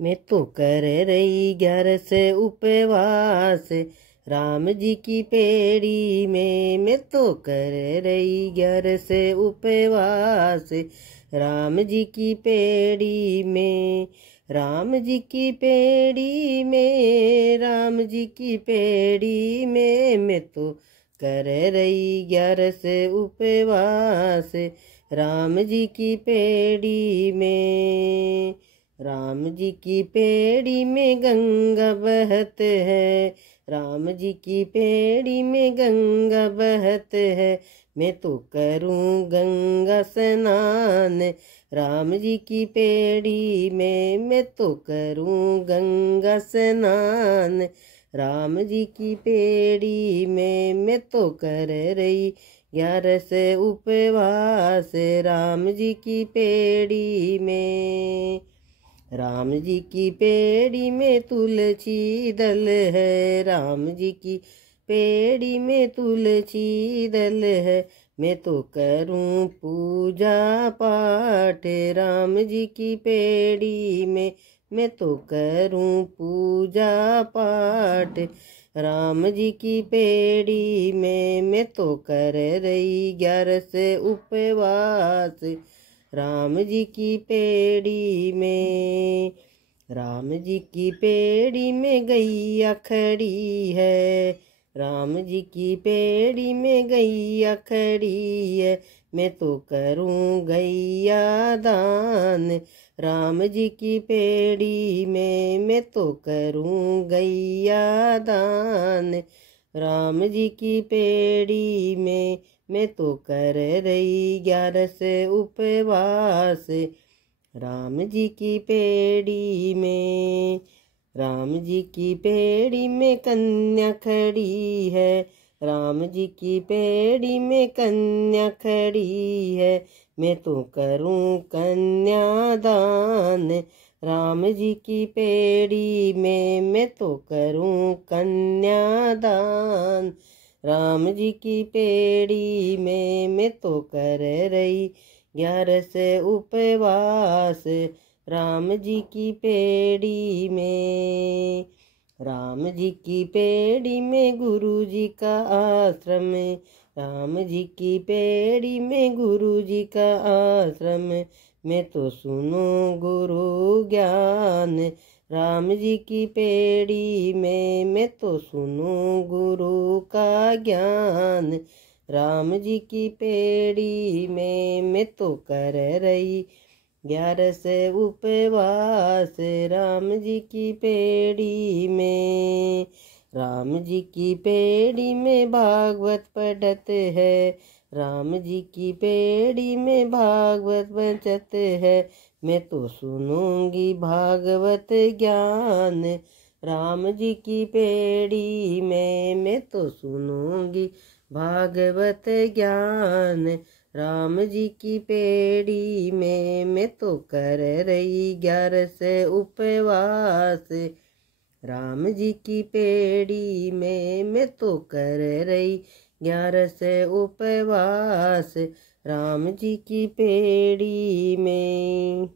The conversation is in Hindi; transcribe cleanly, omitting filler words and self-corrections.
मैं तो कर रही 11 से उपवास राम जी की पेड़ी में। मैं तो कर रही 11 से उपवास राम जी की पेड़ी में। राम जी की पेड़ी में, राम जी की पेड़ी में। मैं तो कर रही 11 से उपवास राम जी की पेड़ी में। राम जी की पेड़ी में गंगा बहत है, राम जी की पेड़ी में गंगा बहत है। मैं तो करूं गंगा स्नान राम जी की पेड़ी में। मैं तो करूं गंगा स्नान राम जी की पेड़ी में। मैं तो कर रही 11 से उपवास राम जी की पेड़ी में। राम जी की पेड़ी में तुलसी दल है, राम जी की पेड़ी में तुलसी दल है। मैं तो करूं पूजा पाठ राम जी की पेड़ी में। मैं तो करूं पूजा पाठ राम जी की पेड़ी में। मैं तो कर रही 11 से उपवास राम जी की पेड़ी में। राम जी की पेड़ी में गैया खड़ी है, राम जी की पेड़ी में गैया खड़ी है। मैं तो करूं गैया दान राम जी की पेड़ी में। मैं तो करूं गैया दान राम जी की पेड़ी में। मैं तो कर रही 11 से उपवास राम जी की पेड़ी में। राम जी की पेड़ी में कन्या खड़ी है, राम जी की पेड़ी में कन्या खड़ी है। मैं तो करूं कन्यादान राम जी की पेड़ी में। मैं तो करूं कन्यादान राम जी की पेड़ी में। मैं तो कर रही 11 से उपवास राम जी की पेड़ी में। राम जी की पेड़ी में गुरु जी का आश्रम, राम जी की पेड़ी में गुरु जी का आश्रम। मैं तो सुनूं गुरु ज्ञान राम जी की पेड़ी में। मैं तो सुनूं गुरु का ज्ञान राम जी की पेड़ी में। मैं तो कर रही 11 से उपवास राम जी की पेड़ी में। राम जी की पेड़ी में भागवत पढ़त है, राम जी की पेड़ी में भागवत बचत है। मैं तो सुनूंगी भागवत ज्ञान राम जी की पेड़ी में। मैं तो सुनूंगी भागवत ज्ञान राम जी की पेड़ी में। मैं तो कर रही 11 से उपवास राम जी की पेड़ी में। मैं तो कर रही 11 से उपवास राम जी की पेड़ी में।